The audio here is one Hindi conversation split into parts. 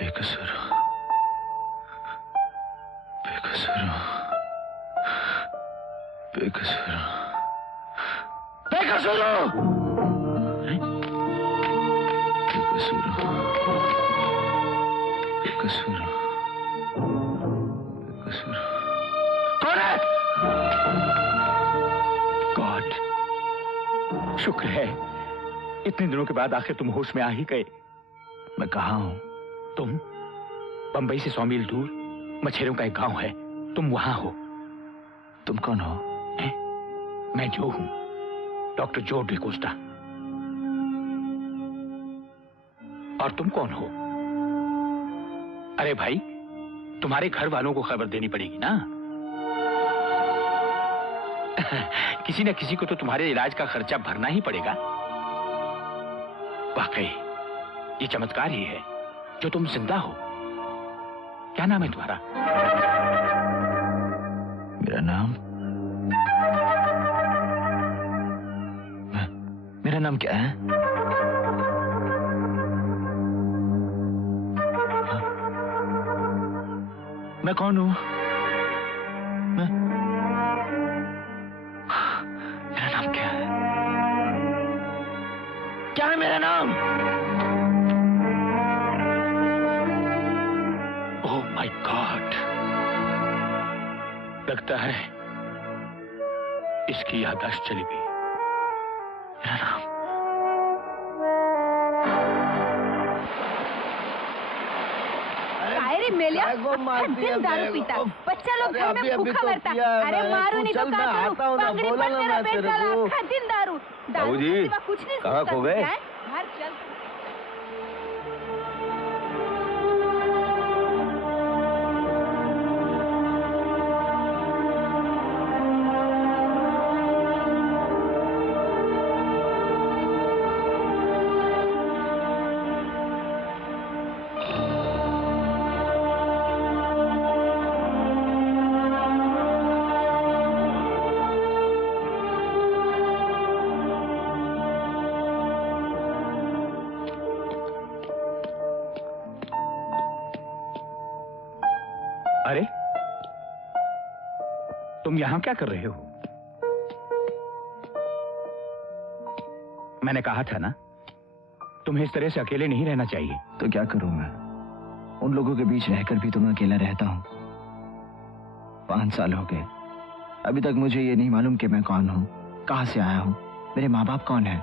बेकसूर हूं, बेकसूर हूं, बेकसूर हूं, बेकसूर हूं, बेकसूर हूं, बेकसूर हूं, बेकसूर हूं। कौन है? गॉड, शुक्र है इतने दिनों के बाद आखिर तुम होश में आ ही गए। मैं कहाँ हूं? तुम बंबई से 100 मील दूर मछेरों का एक गांव है, तुम वहां हो। तुम कौन हो? मैं जो हूं, डॉक्टर जो डिकोस्टा। और तुम कौन हो? अरे भाई, तुम्हारे घर वालों को खबर देनी पड़ेगी ना। किसी न किसी को तो तुम्हारे इलाज का खर्चा भरना ही पड़ेगा। वाकई ये चमत्कार ही है जो तुम जिंदा हो। क्या नाम है तुम्हारा? मेरा नाम क्या है? मैं कौन हूं? मेरा नाम क्या है? क्या है मेरा नाम? ओह माय गॉड, लगता है इसकी याददाश्त चली गई। मेरा नाम मेलिया दिन दारू पीता, बच्चा लोग घर में भूखा मरता। अरे मारो नहीं तो क्या करूं? पगड़ी पर मेरा बेटा आखा दिन दारू बाबूजी, कुछ नहीं कहाँ खो गए? घर चल। अरे तुम यहां क्या कर रहे हो? मैंने कहा था ना, तुम्हें इस तरह से अकेले नहीं रहना चाहिए। तो क्या करूं मैं? उन लोगों के बीच रहकर भी तो मैं अकेला रहता हूं। 5 साल हो गए, अभी तक मुझे ये नहीं मालूम कि मैं कौन हूं, कहां से आया हूं, मेरे माँ बाप कौन है।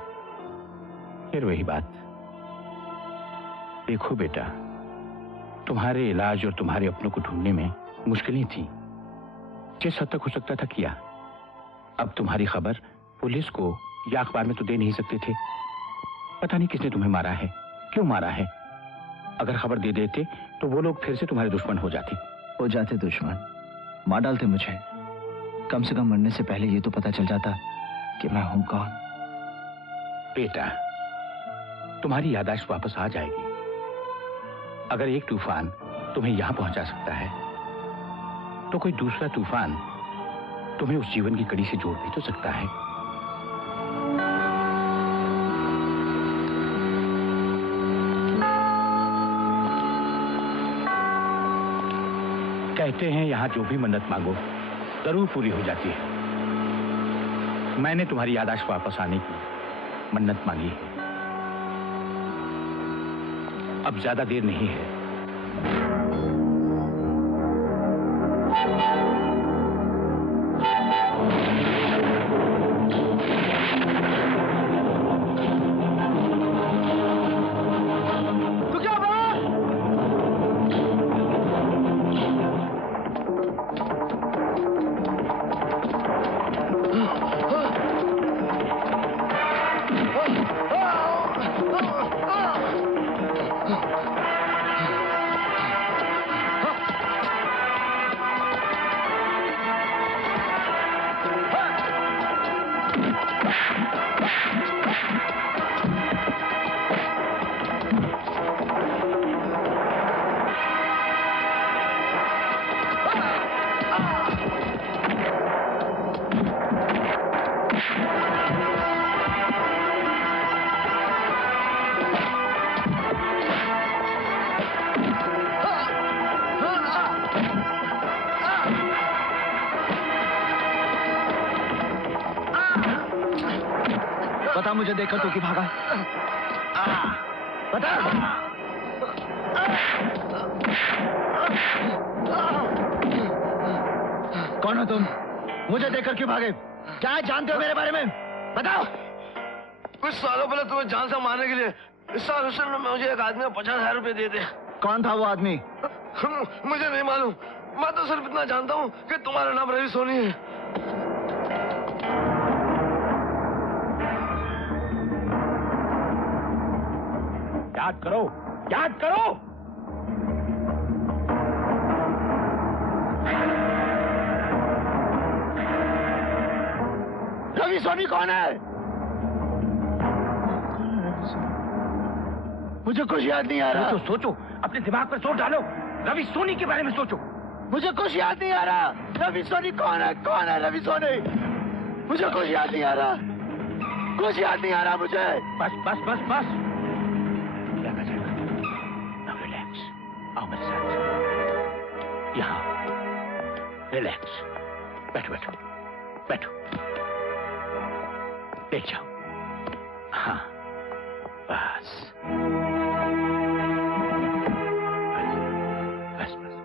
फिर वही बात। देखो बेटा, तुम्हारे इलाज और तुम्हारे अपनों को ढूंढने में मुश्किलें थी, जिस हद तक हो सकता था किया। अब तुम्हारी खबर पुलिस को या अखबार में तो दे नहीं सकते थे। पता नहीं किसने तुम्हें मारा है, क्यों मारा है। अगर खबर दे देते तो वो लोग फिर से तुम्हारे दुश्मन हो जाते दुश्मन, मार डालते मुझे। कम से कम मरने से पहले ये तो पता चल जाता कि मैं हूं कौन। बेटा, तुम्हारी याददाश्त वापस आ जाएगी। अगर एक तूफान तुम्हें यहां पहुंचा सकता है, तो कोई दूसरा तूफान तुम्हें उस जीवन की कड़ी से जोड़ भी तो सकता है। कहते हैं यहां जो भी मन्नत मांगो जरूर पूरी हो जाती है। मैंने तुम्हारी याददाश्त वापस आने की मन्नत मांगी है। अब ज्यादा देर नहीं है। बता मुझे देखकर तू क्यों भागा? बता। कौन हो तुम? मुझे देखकर क्यों भागे? क्या जानते हो मेरे बारे में? बताओ। कुछ सालों पहले तुम्हें जान से मारने के लिए इस्सार हुसैन ने मुझे एक आदमी को 50,000 रुपए दिए थे। कौन था वो आदमी? मुझे नहीं मालूम। मैं तो सिर्फ इतना जानता हूँ कि तुम्हारा नाम रवि सोनी है। याद करो, याद करो। रवि सोनी कौन है? मुझे कुछ याद नहीं आ रहा। सोचो, अपने दिमाग पर जोर डालो। रवि सोनी के बारे में सोचो। मुझे कुछ याद नहीं आ रहा। रवि सोनी कौन है? कौन है रवि सोनी? मुझे कुछ याद नहीं आ रहा। कुछ याद नहीं आ रहा मुझे। बस बस बस बस। Now relax. आओ मेरे साथ। यहाँ रिलैक्स। बैठो बैठो बैठो। देख जाओ। हाँ बस बस बस।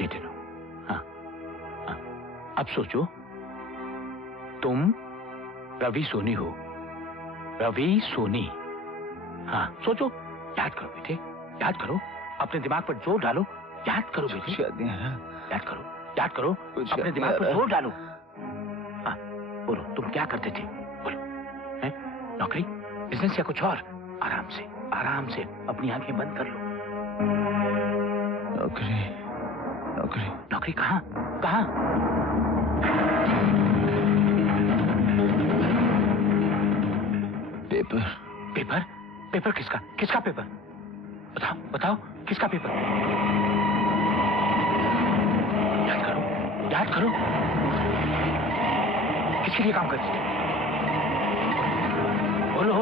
लेटे रहो। हाँ हाँ। अब सोचो, तुम रवि सोनी हो। रवि सोनी। हाँ सोचो, याद करो बेटे, याद करो। अपने दिमाग पर जोर डालो। याद करो बेटे, याद नहीं आ रहा। याद करो, याद करो। अपने दिमाग पर जोर डालो। हाँ बोलो, तुम क्या करते थे? बोलो। हैं? नौकरी, बिजनेस या कुछ और? आराम से, आराम से अपनी आंखें बंद कर लो। नौकरी, नौकरी, नौकरी कहाँ? कहाँ? पेपर। पेपर? पेपर किसका? किसका पेपर? बताओ बताओ, किसका पेपर? याद करो, याद करो। किसके लिए काम करते थे? बोलो।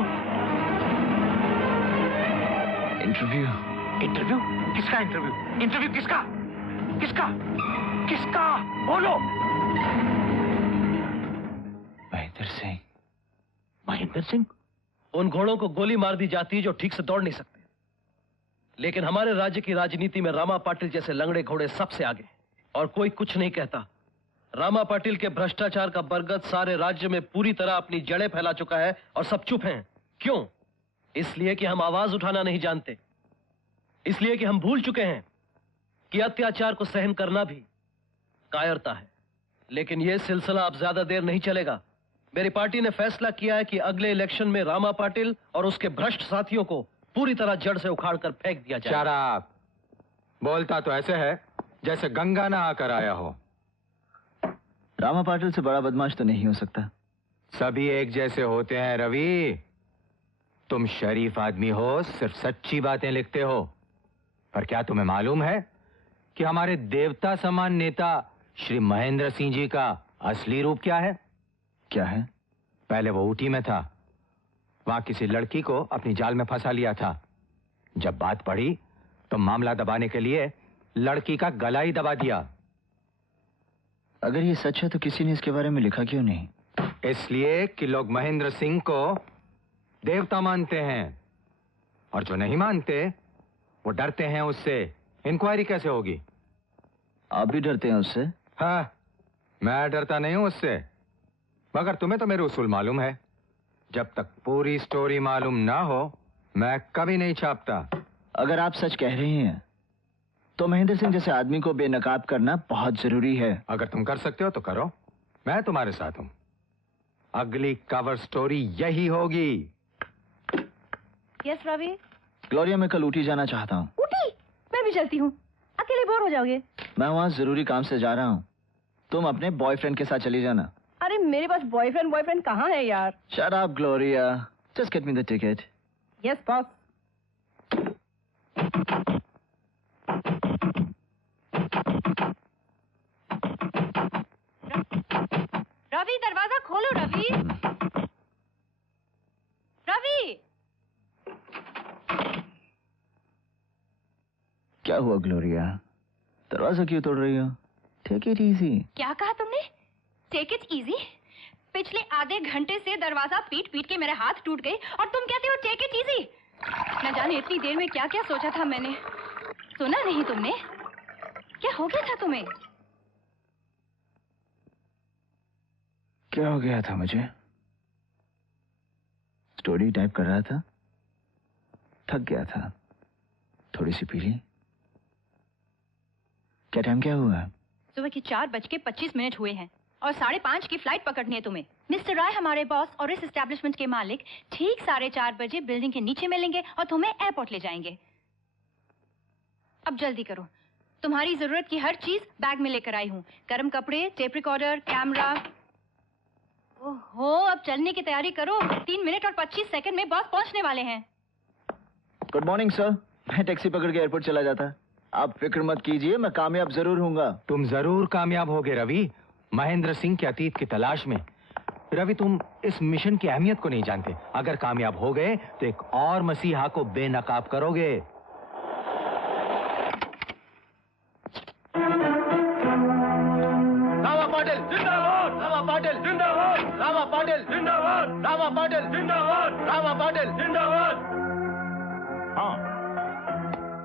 इंटरव्यू। इंटरव्यू? किसका इंटरव्यू? इंटरव्यू किसका? किसका? किसका? बोलो। महेंद्र सिंह। महेंद्र सिंह? उन घोड़ों को गोली मार दी जाती है जो ठीक से दौड़ नहीं सकते, लेकिन हमारे राज्य की राजनीति में रामा पाटिल जैसे लंगड़े घोड़े सबसे आगे, और कोई कुछ नहीं कहता। रामा पाटिल के भ्रष्टाचार का बरगद सारे राज्य में पूरी तरह अपनी जड़ें फैला चुका है और सब चुप हैं। क्यों? इसलिए कि हम आवाज उठाना नहीं जानते, इसलिए कि हम भूल चुके हैं कि अत्याचार को सहन करना भी कायरता है। लेकिन यह सिलसिला अब ज्यादा देर नहीं चलेगा। मेरी पार्टी ने फैसला किया है कि अगले इलेक्शन में रामा पाटिल और उसके भ्रष्ट साथियों को पूरी तरह जड़ से उखाड़कर फेंक दिया जाए। शराब बोलता तो ऐसे है जैसे गंगा ना आकर आया हो। रामा पाटिल से बड़ा बदमाश तो नहीं हो सकता। सभी एक जैसे होते हैं रवि। तुम शरीफ आदमी हो, सिर्फ सच्ची बातें लिखते हो। पर क्या तुम्हें मालूम है कि हमारे देवता समान नेता श्री महेंद्र सिंह जी का असली रूप क्या है? क्या है? पहले वो ऊटी में था, वहां किसी लड़की को अपनी जाल में फंसा लिया था। जब बात पड़ी तो मामला दबाने के लिए लड़की का गला ही दबा दिया। अगर ये सच है तो किसी ने इसके बारे में लिखा क्यों नहीं? इसलिए कि लोग महेंद्र सिंह को देवता मानते हैं, और जो नहीं मानते वो डरते हैं उससे। इंक्वायरी कैसे होगी? आप भी डरते हैं उससे? हाँ, मैं डरता नहीं हूं उससे, मगर तुम्हें तो मेरे उसूल मालूम है। जब तक पूरी स्टोरी मालूम ना हो मैं कभी नहीं छापता। अगर आप सच कह रहे हैं तो महेंद्र सिंह जैसे आदमी को बेनकाब करना बहुत जरूरी है। अगर तुम कर सकते हो तो करो, मैं तुम्हारे साथ हूं। अगली कवर स्टोरी यही होगी। यस रवि। ग्लोरिया, मैं कल ऊटी जाना चाहता हूँ। ऊटी? मैं भी चलती हूँ, अकेले बोर हो जाओगे। मैं वहाँ जरूरी काम से जा रहा हूँ, तुम अपने बॉयफ्रेंड के साथ चली जाना। अरे मेरे पास बॉयफ्रेंड कहाँ है यार? Shut up, Gloria. Just get me the ticket. Yes, boss. Ravi, दरवाजा खोलो रवि। रवि! क्या हुआ ग्लोरिया? दरवाजा क्यों तोड़ रही हो? Take it easy. क्या कहा तुमने? Take it easy? पिछले आधे घंटे से दरवाजा पीट पीट के मेरे हाथ टूट गए और तुम कहते हो टेक इट इजी। न जाने इतनी देर में क्या क्या सोचा था मैंने। सुना नहीं तुमने? क्या हो गया था तुम्हें? क्या हो गया था मुझे? स्टोरी टाइप कर रहा था, थक गया था, थोड़ी सी पी ली। क्या टाइम क्या हुआ? सुबह के 4:25 हुए हैं और 5:30 की फ्लाइट पकड़नी है तुम्हें। मिस्टर राय हमारे बॉस और इस एस्टेब्लिशमेंट के मालिक ठीक 4:30 बजे बिल्डिंग के नीचे मिलेंगे और तुम्हें एयरपोर्ट ले जाएंगे। अब जल्दी करो, तुम्हारी जरूरत की हर चीज बैग में लेकर आई हूँ। गर्म कपड़े, टेप रिकॉर्डर, कैमरा। ओहो, अब चलने की तैयारी करो। 3 मिनट और 25 सेकंड में बॉस पहुंचने वाले हैं। Good morning sir. मैं टैक्सी पकड़ के एयरपोर्ट चला जाता। आप फिक्र मत कीजिए, मैं कामयाब जरूर होऊंगा। तुम जरूर कामयाब होगे रवि, महेंद्र सिंह के अतीत की तलाश में। रवि, तुम इस मिशन की अहमियत को नहीं जानते। अगर कामयाब हो गए तो एक और मसीहा को बेनकाब करोगे। रामा पाटिल जिंदाबाद, रामा पाटिल जिंदाबाद, रामा पाटिल जिंदाबाद, रामा पाटिल जिंदाबाद, रामा पाटिल जिंदाबाद। हाँ,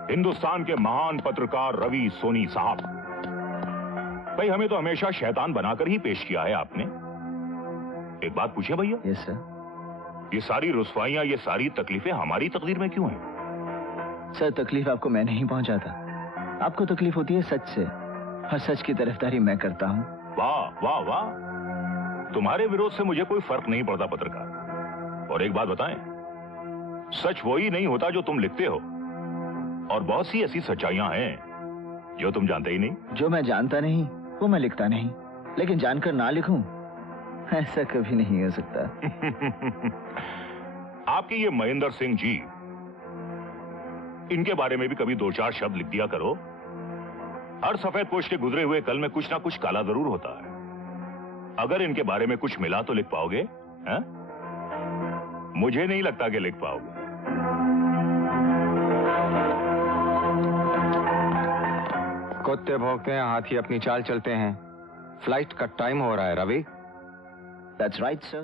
हिंदुस्तान के महान पत्रकार रवि सोनी साहब, भाई हमें तो हमेशा शैतान बनाकर ही पेश किया है आपने। एक बात पूछे भैया? Yes sir. ये सारी रुस्वाइयां, ये सारी तकलीफें हमारी तकदीर में क्यों हैं? सर, तकलीफ आपको मैं नहीं पहुंचाता। आपको तकलीफ होती है सच से, और सच की तरफदारी मैं करता हूँ। वाह वाह वाह, तुम्हारे विरोध से मुझे कोई फर्क नहीं पड़ता पत्रकार। और एक बात बताएं, सच वही नहीं होता जो तुम लिखते हो, और बहुत सी ऐसी सच्चाइयां हैं जो तुम जानते ही नहीं। जो मैं जानता नहीं वो मैं लिखता नहीं, लेकिन जानकर ना लिखूं ऐसा कभी नहीं हो सकता। आपके ये महेंद्र सिंह जी, इनके बारे में भी कभी 2-4 शब्द लिख दिया करो। हर सफेद पोश के गुजरे हुए कल में कुछ ना कुछ काला जरूर होता है। अगर इनके बारे में कुछ मिला तो लिख पाओगे? है? मुझे नहीं लगता कि लिख पाओगे। कुत्ते भौंकते हैं, हाथी अपनी चाल चलते हैं। फ्लाइट का टाइम हो रहा है रवि। That's right, sir.